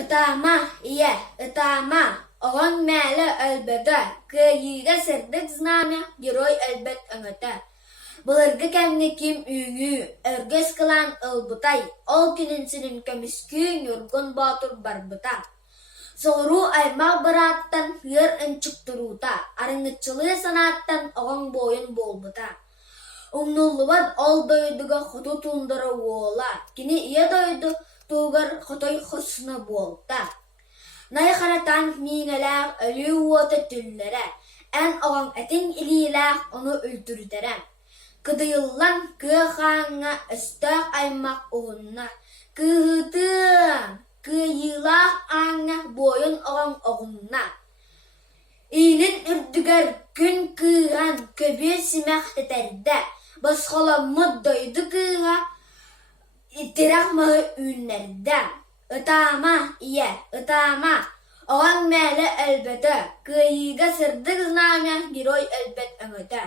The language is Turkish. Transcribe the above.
Itama, iya, itama. Oğan məli elbette. Kıyıga sırdık znamya, giroy elbet öngöte. Bulurgu kemni kim üngü, örgös kılan ılbıtay. Ol kininsinin kömüskün yorgun batur barbuta. Soru aymak bırattan hıyır ınçıkturuta. Arıngıçılığı sanattan oğan boyun bolbuta. Umnullubat ol doyduga xutu tundara wola. Kini iya doydu tugar xutoy xusna bolta. Nay xaratan miğelaq ölü wota tüllere. En oğan etin ililaq onu öldürdere. Kıdıyıllan kıxaŋa östaq aymak oğunna. Kıhıtın kıyılaq aŋa boyun oğan oğunna. İlin ürdüger gün kığan köbü simək teterde. Basxolamı doydu kığa itirakmağı ünlerde. Itama, iya, itama. Oğan məli elbette. Kıyıga sırdık znamya, giroy elbet öngöte.